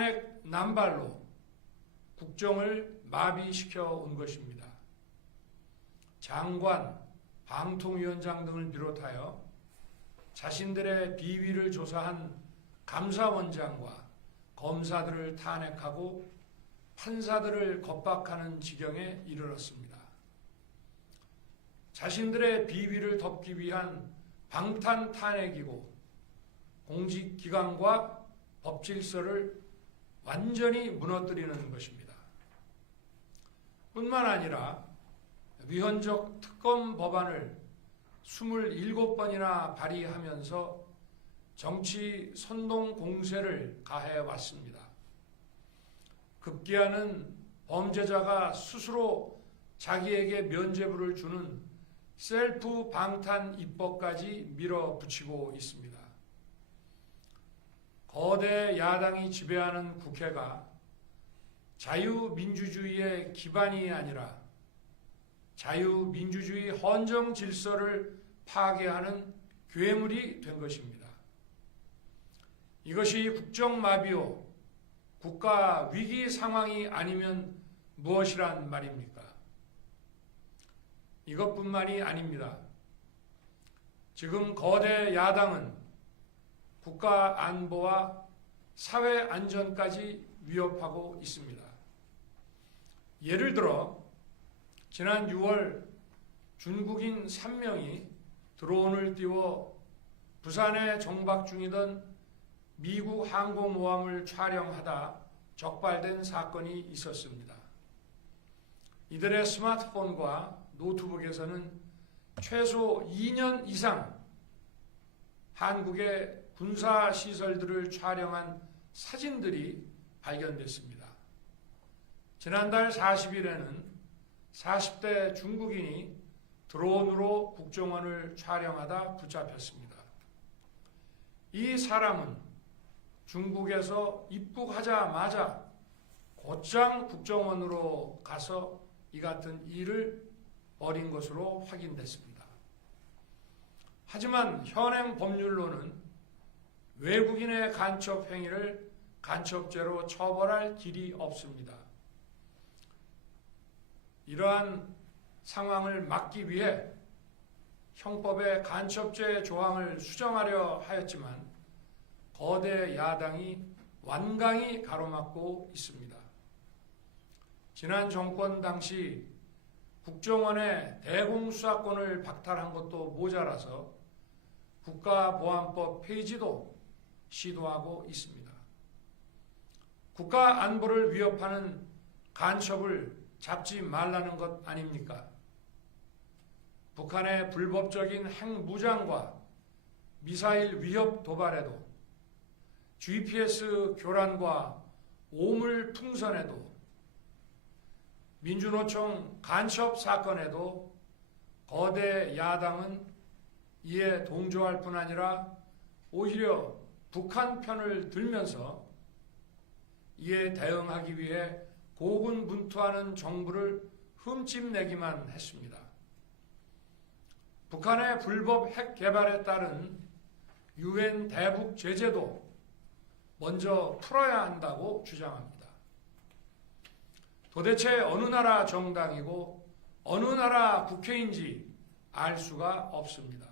탄핵 남발로 국정을 마비시켜 온 것입니다. 장관, 방통위원장 등을 비롯하여 자신들의 비위를 조사한 감사원장과 검사들을 탄핵하고 판사들을 겁박하는 지경에 이르렀습니다. 자신들의 비위를 덮기 위한 방탄 탄핵이고 공직기관과 법질서를 완전히 무너뜨리는 것입니다. 뿐만 아니라 위헌적 특검 법안을 27번이나 발의하면서 정치 선동 공세를 가해왔습니다. 급기야는 범죄자가 스스로 자기에게 면죄부를 주는 셀프 방탄 입법까지 밀어붙이고 있습니다. 거대 야당이 지배하는 국회가 자유민주주의의 기반이 아니라 자유민주주의 헌정 질서를 파괴하는 괴물이 된 것입니다. 이것이 국정마비요, 국가 위기 상황이 아니면 무엇이란 말입니까? 이것뿐만이 아닙니다. 지금 거대 야당은 국가 안보와 사회 안전까지 위협하고 있습니다. 예를 들어 지난 6월 중국인 3명이 드론을 띄워 부산에 정박 중이던 미국 항공모함을 촬영하다 적발된 사건이 있었습니다. 이들의 스마트폰과 노트북에서는 최소 2년 이상 한국의 군사시설들을 촬영한 사진들이 발견됐습니다. 지난달 40일에는 40대 중국인이 드론으로 국정원을 촬영하다 붙잡혔습니다. 이 사람은 중국에서 입국하자마자 곧장 국정원으로 가서 이 같은 일을 벌인 것으로 확인됐습니다. 하지만 현행 법률로는 외국인의 간첩 행위를 간첩죄로 처벌할 길이 없습니다. 이러한 상황을 막기 위해 형법의 간첩죄 조항을 수정하려 하였지만 거대 야당이 완강히 가로막고 있습니다. 지난 정권 당시 국정원의 대공수사권을 박탈한 것도 모자라서 국가보안법 폐지도 시도하고 있습니다. 국가 안보를 위협하는 간첩을 잡지 말라는 것 아닙니까? 북한의 불법적인 핵무장과 미사일 위협 도발에도 GPS 교란과 오물 풍선에도 민주노총 간첩 사건에도 거대 야당은 이에 동조할 뿐 아니라 오히려 북한 편을 들면서 이에 대응하기 위해 고군분투하는 정부를 흠집내기만 했습니다. 북한의 불법 핵 개발에 따른 유엔 대북 제재도 먼저 풀어야 한다고 주장합니다. 도대체 어느 나라 정당이고 어느 나라 국회인지 알 수가 없습니다.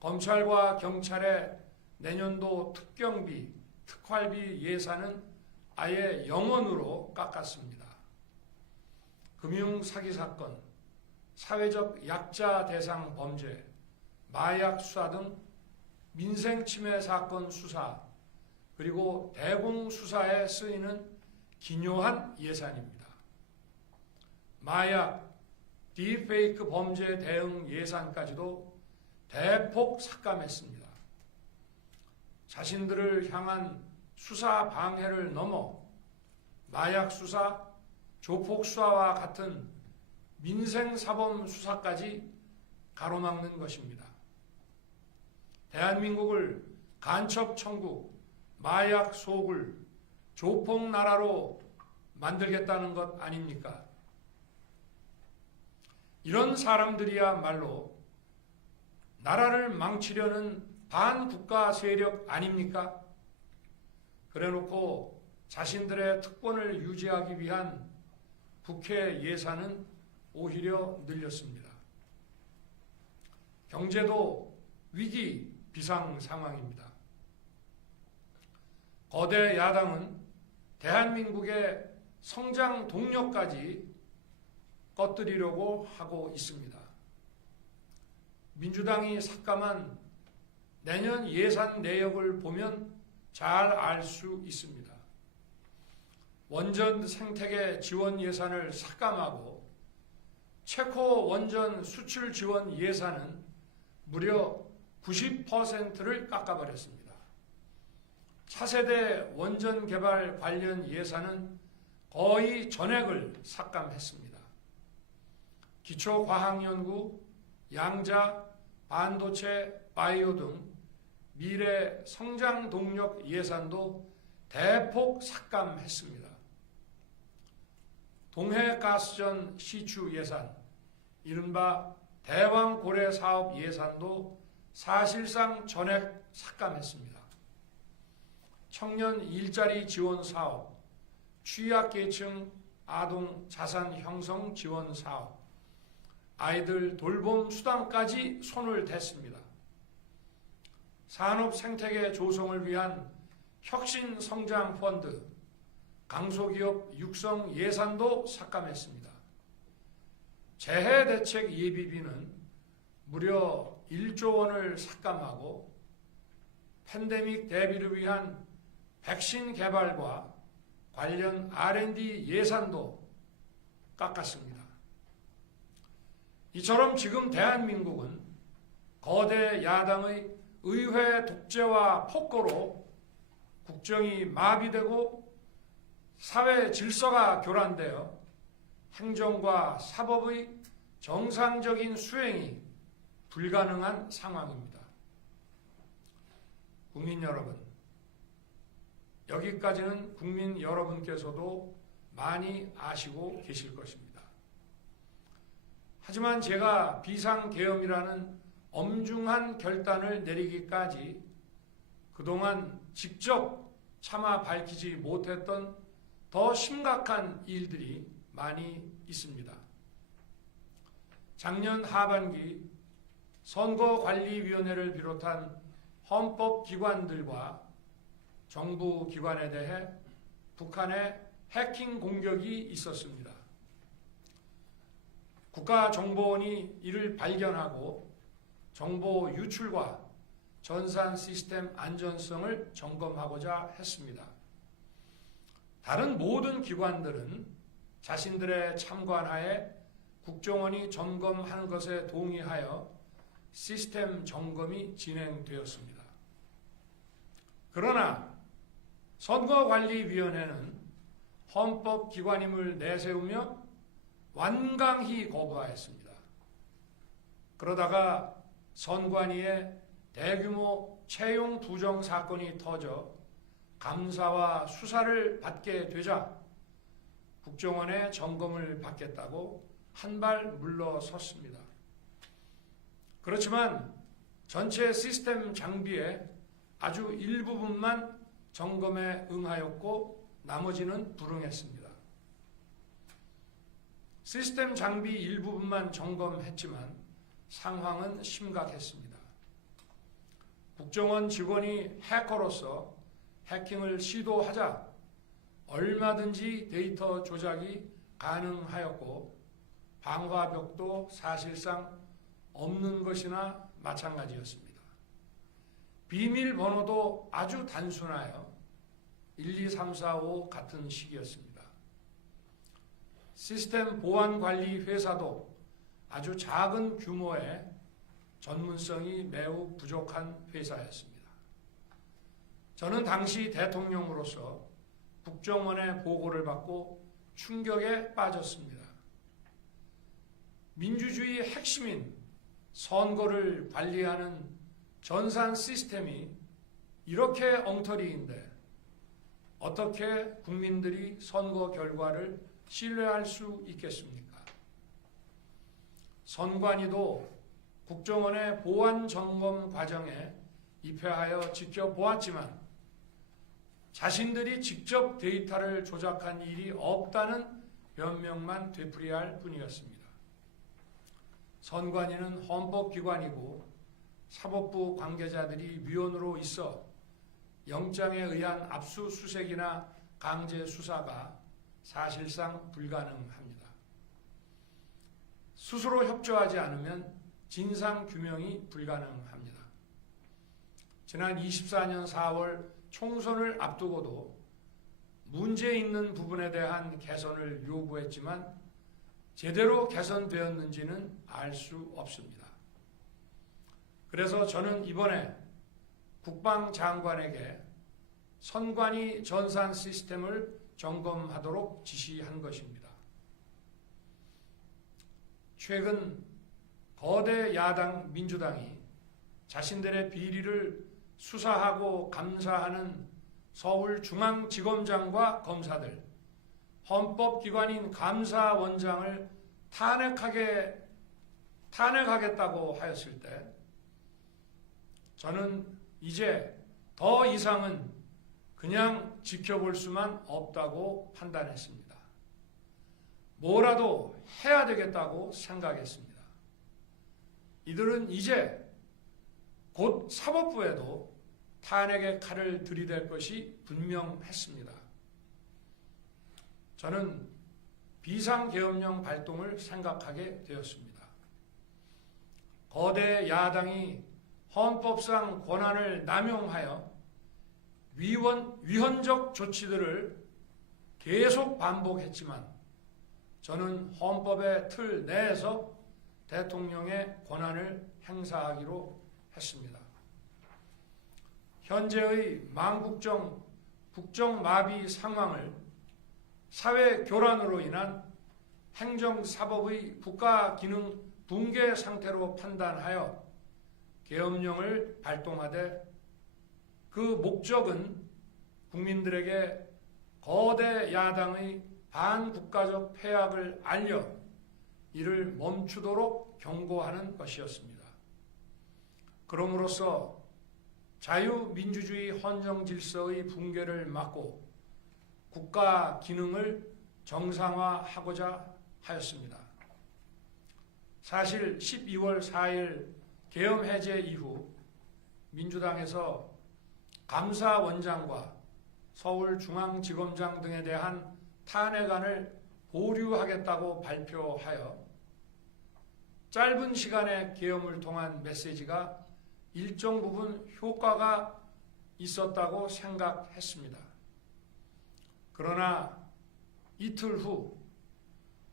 검찰과 경찰의 내년도 특경비, 특활비 예산은 아예 0원으로 깎았습니다. 금융사기 사건, 사회적 약자 대상 범죄, 마약 수사 등 민생침해 사건 수사, 그리고 대공수사에 쓰이는 기묘한 예산입니다. 마약, 딥페이크 범죄 대응 예산까지도 대폭 삭감했습니다. 자신들을 향한 수사 방해를 넘어 마약 수사, 조폭 수사와 같은 민생사범 수사까지 가로막는 것입니다. 대한민국을 간첩 천국, 마약 소굴, 조폭 나라로 만들겠다는 것 아닙니까? 이런 사람들이야말로 나라를 망치려는 반국가 세력 아닙니까? 그래놓고 자신들의 특권을 유지하기 위한 국회 예산은 오히려 늘렸습니다. 경제도 위기 비상 상황입니다. 거대 야당은 대한민국의 성장 동력까지 꺼뜨리려고 하고 있습니다. 민주당이 삭감한 내년 예산 내역을 보면 잘 알 수 있습니다. 원전 생태계 지원 예산을 삭감하고 체코 원전 수출 지원 예산은 무려 90%를 깎아버렸습니다. 차세대 원전 개발 관련 예산은 거의 전액을 삭감했습니다. 기초과학연구, 양자, 반도체, 바이오 등 미래 성장 동력 예산도 대폭 삭감했습니다. 동해가스전 시추 예산, 이른바 대왕고래 사업 예산도 사실상 전액 삭감했습니다. 청년 일자리 지원 사업, 취약계층 아동 자산 형성 지원 사업, 아이들 돌봄 수당까지 손을 댔습니다. 산업 생태계 조성을 위한 혁신 성장 펀드, 강소기업 육성 예산도 삭감했습니다. 재해대책 예비비는 무려 1조 원을 삭감하고 팬데믹 대비를 위한 백신 개발과 관련 R&D 예산도 깎았습니다. 이처럼 지금 대한민국은 거대 야당의 의회 독재와 폭거로 국정이 마비되고 사회 질서가 교란되어 행정과 사법의 정상적인 수행이 불가능한 상황입니다. 국민 여러분, 여기까지는 국민 여러분께서도 많이 아시고 계실 것입니다. 하지만 제가 비상계엄이라는 엄중한 결단을 내리기까지 그동안 직접 차마 밝히지 못했던 더 심각한 일들이 많이 있습니다. 작년 하반기 선거관리위원회를 비롯한 헌법기관들과 정부기관에 대해 북한의 해킹 공격이 있었습니다. 국가정보원이 이를 발견하고 정보 유출과 전산 시스템 안전성을 점검하고자 했습니다. 다른 모든 기관들은 자신들의 참관하에 국정원이 점검하는 것에 동의하여 시스템 점검이 진행되었습니다. 그러나 선거관리위원회는 헌법기관임을 내세우며 완강히 거부하였습니다. 그러다가 선관위에 대규모 채용 부정 사건이 터져 감사와 수사를 받게 되자 국정원의 점검을 받겠다고 한 발 물러섰습니다. 그렇지만 전체 시스템 장비의 아주 일부분만 점검에 응하였고 나머지는 불응했습니다. 시스템 장비 일부분만 점검했지만 상황은 심각했습니다. 국정원 직원이 해커로서 해킹을 시도하자 얼마든지 데이터 조작이 가능하였고 방화벽도 사실상 없는 것이나 마찬가지였습니다. 비밀번호도 아주 단순하여 1, 2, 3, 4, 5 같은 식이었습니다. 시스템 보안관리 회사도 아주 작은 규모의 전문성이 매우 부족한 회사였습니다. 저는 당시 대통령으로서 국정원의 보고를 받고 충격에 빠졌습니다. 민주주의의 핵심인 선거를 관리하는 전산 시스템이 이렇게 엉터리인데 어떻게 국민들이 선거 결과를 신뢰할 수 있겠습니까? 선관위도 국정원의 보안 점검 과정에 입회하여 지켜보았지만 자신들이 직접 데이터를 조작한 일이 없다는 변명만 되풀이할 뿐이었습니다. 선관위는 헌법기관이고 사법부 관계자들이 위원으로 있어 영장에 의한 압수수색이나 강제 수사가 사실상 불가능합니다. 스스로 협조하지 않으면 진상규명이 불가능합니다. 지난 24년 4월 총선을 앞두고도 문제 있는 부분에 대한 개선을 요구했지만 제대로 개선되었는지는 알 수 없습니다. 그래서 저는 이번에 국방장관에게 선관위 전산 시스템을 점검하도록 지시한 것입니다. 최근 거대 야당 민주당이 자신들의 비리를 수사하고 감사하는 서울중앙지검장과 검사들, 헌법기관인 감사원장을 탄핵하겠다고 하였을 때 저는 이제 더 이상은 그냥 지켜볼 수만 없다고 판단했습니다. 뭐라도 해야 되겠다고 생각했습니다. 이들은 이제 곧 사법부에도 탄핵의 칼을 들이댈 것이 분명했습니다. 저는 비상계엄령 발동을 생각하게 되었습니다. 거대 야당이 헌법상 권한을 남용하여 위헌적 조치들을 계속 반복했지만 저는 헌법의 틀 내에서 대통령의 권한을 행사하기로 했습니다. 현재의 망국정 국정마비 상황을 사회교란으로 인한 행정사법의 국가기능 붕괴 상태로 판단하여 계엄령을 발동하되 그 목적은 국민들에게 거대 야당의 반국가적 폐악을 알려 이를 멈추도록 경고하는 것이었습니다. 그럼으로써 자유민주주의 헌정질서의 붕괴를 막고 국가 기능을 정상화하고자 하였습니다. 사실 12월 4일 계엄 해제 이후 민주당에서 감사원장과 서울중앙지검장 등에 대한 탄핵안을 보류하겠다고 발표하여 짧은 시간의 계엄을 통한 메시지가 일정 부분 효과가 있었다고 생각했습니다. 그러나 이틀 후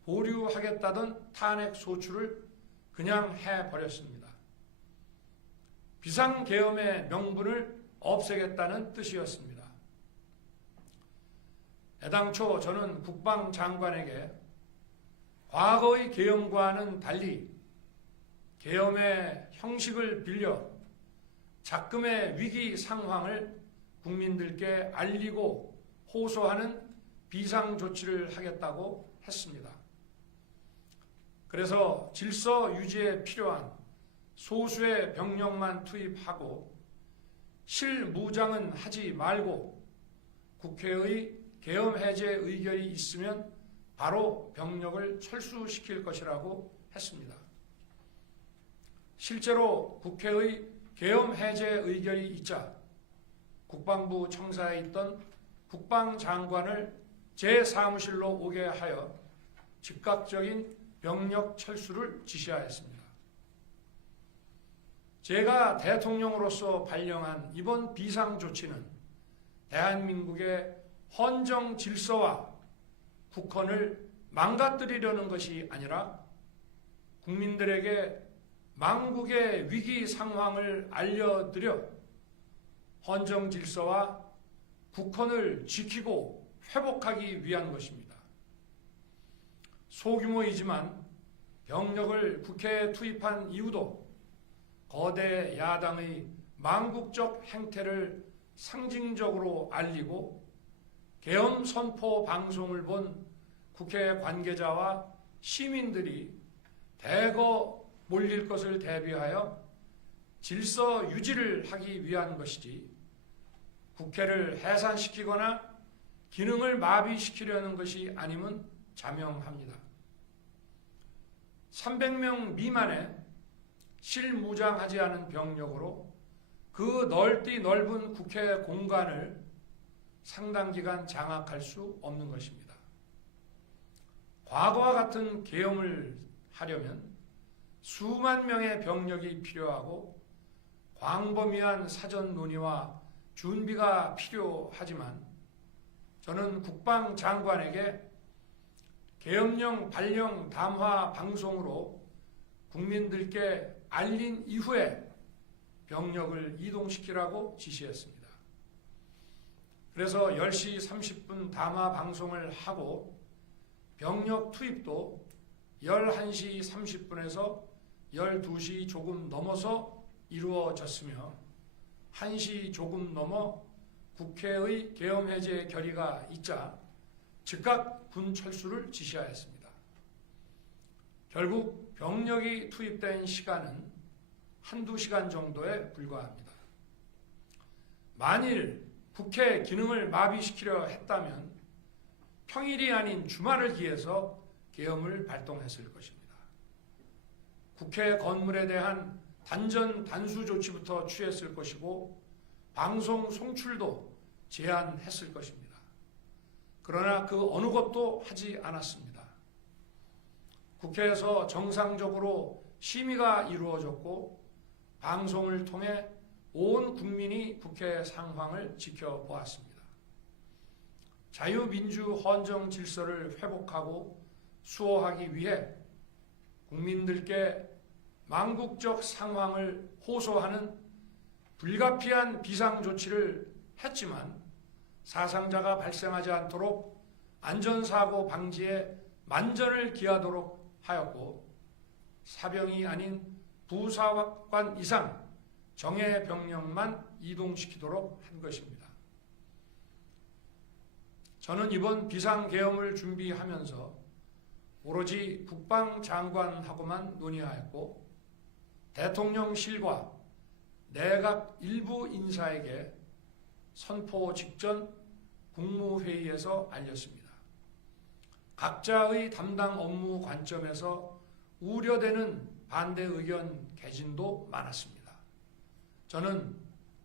보류하겠다던 탄핵 소추를 그냥 해버렸습니다. 비상계엄의 명분을 없애겠다는 뜻이었습니다. 애당초 저는 국방장관에게 과거의 계엄과는 달리 계엄의 형식을 빌려 작금의 위기 상황을 국민들께 알리고 호소하는 비상조치를 하겠다고 했습니다. 그래서 질서 유지에 필요한 소수의 병력만 투입하고 실무장은 하지 말고 국회의 계엄 해제 의결이 있으면 바로 병력을 철수시킬 것이라고 했습니다. 실제로 국회의 계엄 해제 의결이 있자 국방부 청사에 있던 국방장관을 제 사무실로 오게 하여 즉각적인 병력 철수를 지시하였습니다. 제가 대통령으로서 발령한 이번 비상조치는 대한민국의 헌정 질서와 국헌을 망가뜨리려는 것이 아니라 국민들에게 망국의 위기 상황을 알려드려 헌정 질서와 국헌을 지키고 회복하기 위한 것입니다. 소규모이지만 병력을 국회에 투입한 이유도 거대 야당의 망국적 행태를 상징적으로 알리고 계엄 선포 방송을 본 국회 관계자와 시민들이 대거 몰릴 것을 대비하여 질서 유지를 하기 위한 것이지 국회를 해산시키거나 기능을 마비시키려는 것이 아님은 자명합니다. 300명 미만의 실무장하지 않은 병력으로 그 넓은 국회 공간을 상당 기간 장악할 수 없는 것입니다. 과거와 같은 계엄을 하려면 수만 명의 병력이 필요하고 광범위한 사전 논의와 준비가 필요하지만 저는 국방장관에게 계엄령 발령 담화 방송으로 국민들께 알린 이후에 병력을 이동시키라고 지시했습니다. 그래서 10시 30분 담화 방송을 하고 병력 투입도 11시 30분에서 12시 조금 넘어서 이루어졌으며 1시 조금 넘어 국회의 계엄 해제 결의가 있자 즉각 군 철수를 지시하였습니다. 결국 병력이 투입된 시간은 한두 시간 정도에 불과합니다. 만일 국회 기능을 마비시키려 했다면 평일이 아닌 주말을 기해서 계엄을 발동했을 것입니다. 국회 건물에 대한 단전 단수 조치부터 취했을 것이고 방송 송출도 제한했을 것입니다. 그러나 그 어느 것도 하지 않았습니다. 국회에서 정상적으로 심의가 이루어졌고 방송을 통해 온 국민이 국회 상황을 지켜보았습니다. 자유민주 헌정 질서를 회복하고 수호하기 위해 국민들께 망국적 상황을 호소하는 불가피한 비상조치를 했지만 사상자가 발생하지 않도록 안전사고 방지에 만전을 기하도록 하였고 사병이 아닌 부사관 이상 정예 병력만 이동시키도록 한 것입니다. 저는 이번 비상계엄을 준비하면서 오로지 국방장관하고만 논의하였고 대통령실과 내각 일부 인사에게 선포 직전 국무회의에서 알렸습니다. 각자의 담당 업무 관점에서 우려되는 반대 의견 개진도 많았습니다. 저는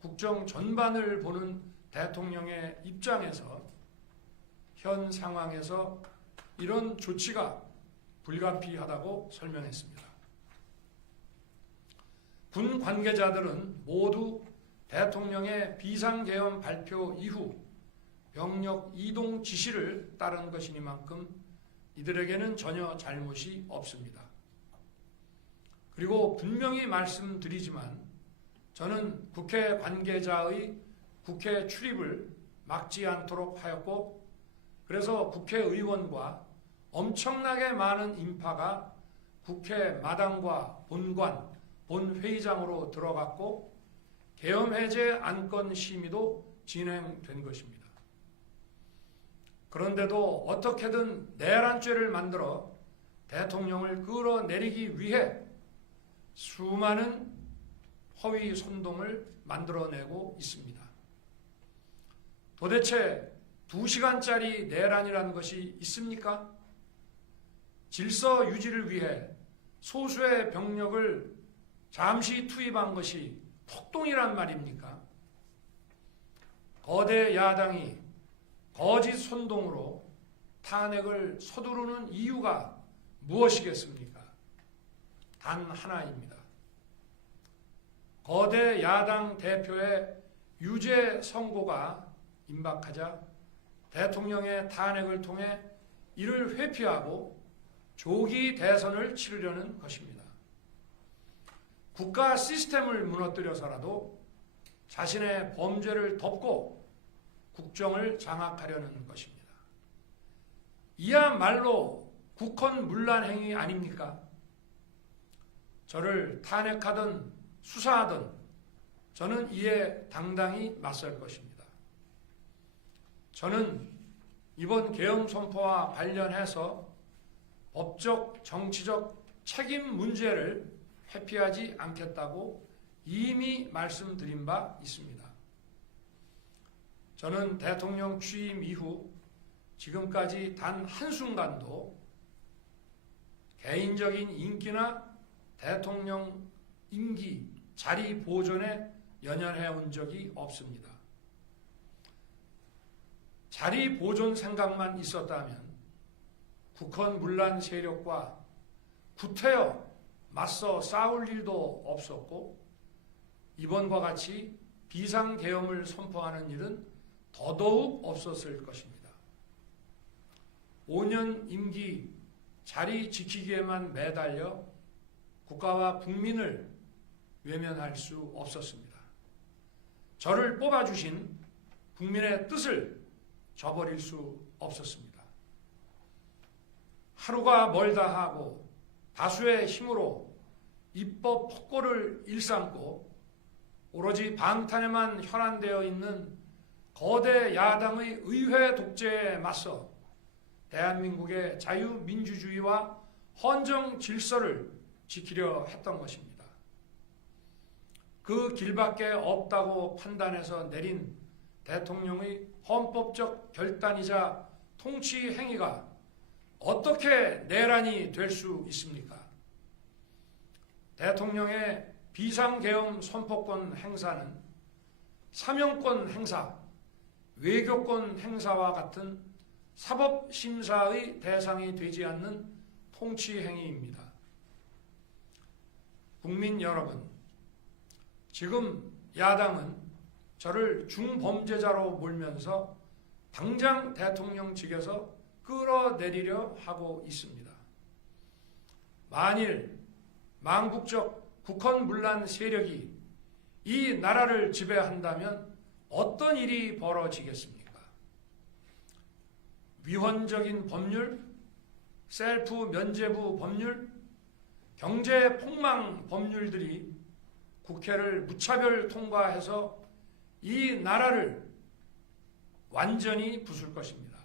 국정 전반을 보는 대통령의 입장에서 현 상황에서 이런 조치가 불가피하다고 설명했습니다. 군 관계자들은 모두 대통령의 비상계엄 발표 이후 병력 이동 지시를 따른 것이니만큼 이들에게는 전혀 잘못이 없습니다. 그리고 분명히 말씀드리지만 저는 국회 관계자의 국회 출입을 막지 않도록 하였고 그래서 국회의원과 엄청나게 많은 인파가 국회 마당과 본관, 본회의장으로 들어갔고 계엄해제 안건 심의도 진행된 것입니다. 그런데도 어떻게든 내란죄를 만들어 대통령을 끌어내리기 위해 수많은 허위 선동을 만들어내고 있습니다. 도대체 2시간짜리 내란이라는 것이 있습니까? 질서 유지를 위해 소수의 병력을 잠시 투입한 것이 폭동이란 말입니까? 거대 야당이 거짓 선동으로 탄핵을 서두르는 이유가 무엇이겠습니까? 단 하나입니다. 거대 야당 대표의 유죄 선고가 임박하자 대통령의 탄핵을 통해 이를 회피하고 조기 대선을 치르려는 것입니다. 국가 시스템을 무너뜨려서라도 자신의 범죄를 덮고 국정을 장악하려는 것입니다. 이야말로 국헌문란 행위 아닙니까? 저를 탄핵하든 수사하든 저는 이에 당당히 맞설 것입니다. 저는 이번 계엄 선포와 관련해서 법적, 정치적 책임 문제를 회피하지 않겠다고 이미 말씀드린 바 있습니다. 저는 대통령 취임 이후 지금까지 단 한순간도 개인적인 인기나 대통령 임기 자리 보존에 연연해온 적이 없습니다. 자리 보존 생각만 있었다면 국헌 문란 세력과 구태여 맞서 싸울 일도 없었고 이번과 같이 비상계엄을 선포하는 일은 더더욱 없었을 것입니다. 5년 임기 자리 지키기에만 매달려 국가와 국민을 외면할 수 없었습니다. 저를 뽑아주신 국민의 뜻을 저버릴 수 없었습니다. 하루가 멀다 하고 다수의 힘으로 입법 폭거를 일삼고 오로지 방탄에만 혈안되어 있는 거대 야당의 의회 독재에 맞서 대한민국의 자유민주주의와 헌정 질서를 지키려 했던 것입니다. 그 길밖에 없다고 판단해서 내린 대통령의 헌법적 결단이자 통치 행위가 어떻게 내란이 될 수 있습니까? 대통령의 비상계엄 선포권 행사는 사명권 행사, 외교권 행사와 같은 사법심사의 대상이 되지 않는 통치 행위입니다. 국민 여러분, 지금 야당은 저를 중범죄자로 몰면서 당장 대통령직에서 끌어내리려 하고 있습니다. 만일 망국적 국헌문란 세력이 이 나라를 지배한다면 어떤 일이 벌어지겠습니까? 위헌적인 법률, 셀프 면죄부 법률, 경제 폭망 법률들이 국회를 무차별 통과해서 이 나라를 완전히 부술 것입니다.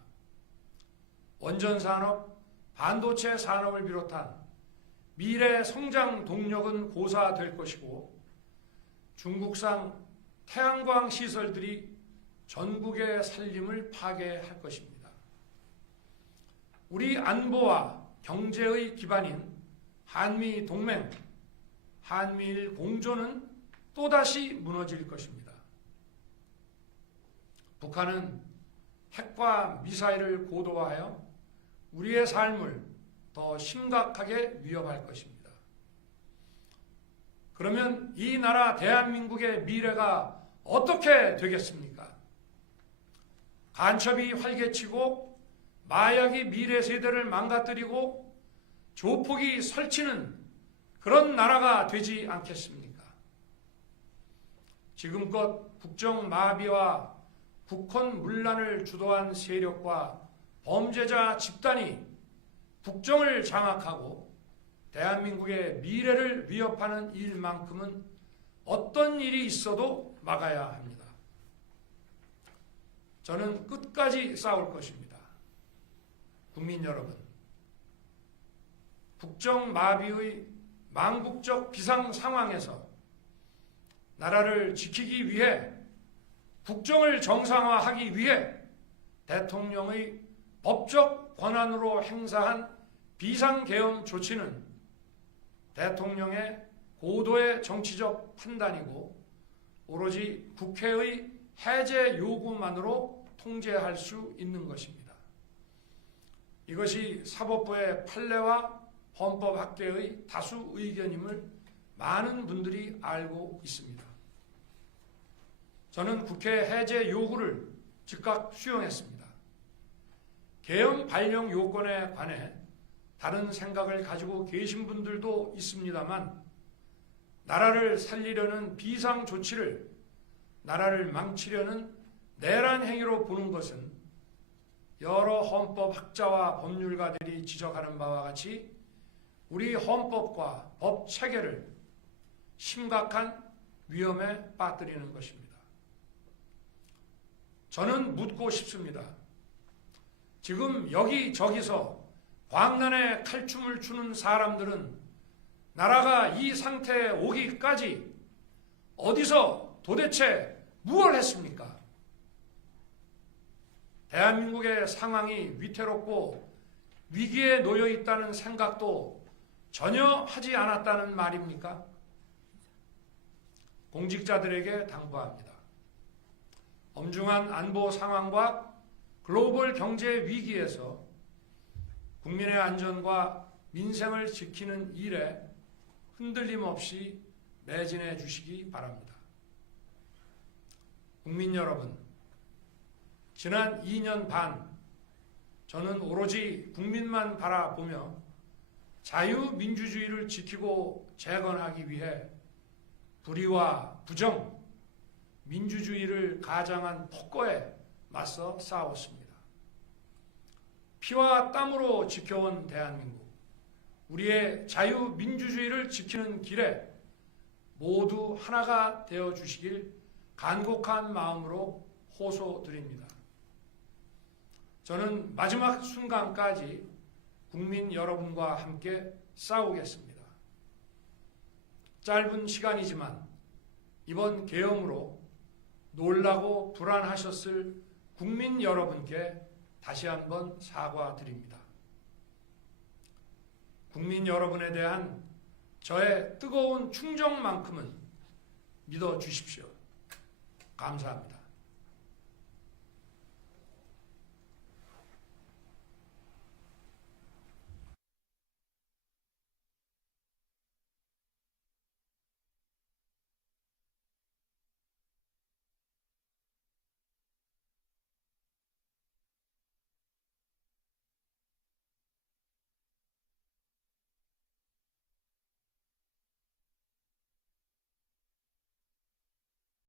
원전산업, 반도체 산업을 비롯한 미래 성장 동력은 고사될 것이고 중국산 태양광 시설들이 전국의 살림을 파괴할 것입니다. 우리 안보와 경제의 기반인 한미 동맹, 한미일 공조는 또다시 무너질 것입니다. 북한은 핵과 미사일을 고도화하여 우리의 삶을 더 심각하게 위협할 것입니다. 그러면 이 나라 대한민국의 미래가 어떻게 되겠습니까? 간첩이 활개치고 마약이 미래 세대를 망가뜨리고 조폭이 설치는 그런 나라가 되지 않겠습니까? 지금껏 국정마비와 국헌문란을 주도한 세력과 범죄자 집단이 국정을 장악하고 대한민국의 미래를 위협하는 일만큼은 어떤 일이 있어도 막아야 합니다. 저는 끝까지 싸울 것입니다. 국민 여러분, 국정마비의 망국적 비상 상황에서 나라를 지키기 위해 국정을 정상화하기 위해 대통령의 법적 권한으로 행사한 비상계엄 조치는 대통령의 고도의 정치적 판단이고 오로지 국회의 해제 요구만으로 통제할 수 있는 것입니다. 이것이 사법부의 판례와 헌법학계의 다수 의견임을 많은 분들이 알고 있습니다. 저는 국회 해제 요구를 즉각 수용했습니다. 계엄 발령 요건에 관해 다른 생각을 가지고 계신 분들도 있습니다만 나라를 살리려는 비상 조치를 나라를 망치려는 내란 행위로 보는 것은 여러 헌법학자와 법률가들이 지적하는 바와 같이 우리 헌법과 법 체계를 심각한 위험에 빠뜨리는 것입니다. 저는 묻고 싶습니다. 지금 여기저기서 광란에 칼춤을 추는 사람들은 나라가 이 상태에 오기까지 어디서 도대체 무엇을 했습니까? 대한민국의 상황이 위태롭고 위기에 놓여 있다는 생각도 전혀 하지 않았다는 말입니까? 공직자들에게 당부합니다. 엄중한 안보 상황과 글로벌 경제 위기에서 국민의 안전과 민생을 지키는 일에 흔들림 없이 매진해 주시기 바랍니다. 국민 여러분, 지난 2년 반 저는 오로지 국민만 바라보며 자유민주주의를 지키고 재건하기 위해 불의와 부정, 민주주의를 가장한 폭거에 맞서 싸웠습니다. 피와 땀으로 지켜온 대한민국, 우리의 자유민주주의를 지키는 길에 모두 하나가 되어 주시길 간곡한 마음으로 호소드립니다. 저는 마지막 순간까지 국민 여러분과 함께 싸우겠습니다. 짧은 시간이지만 이번 계엄으로 놀라고 불안하셨을 국민 여러분께 다시 한번 사과드립니다. 국민 여러분에 대한 저의 뜨거운 충정만큼은 믿어주십시오. 감사합니다.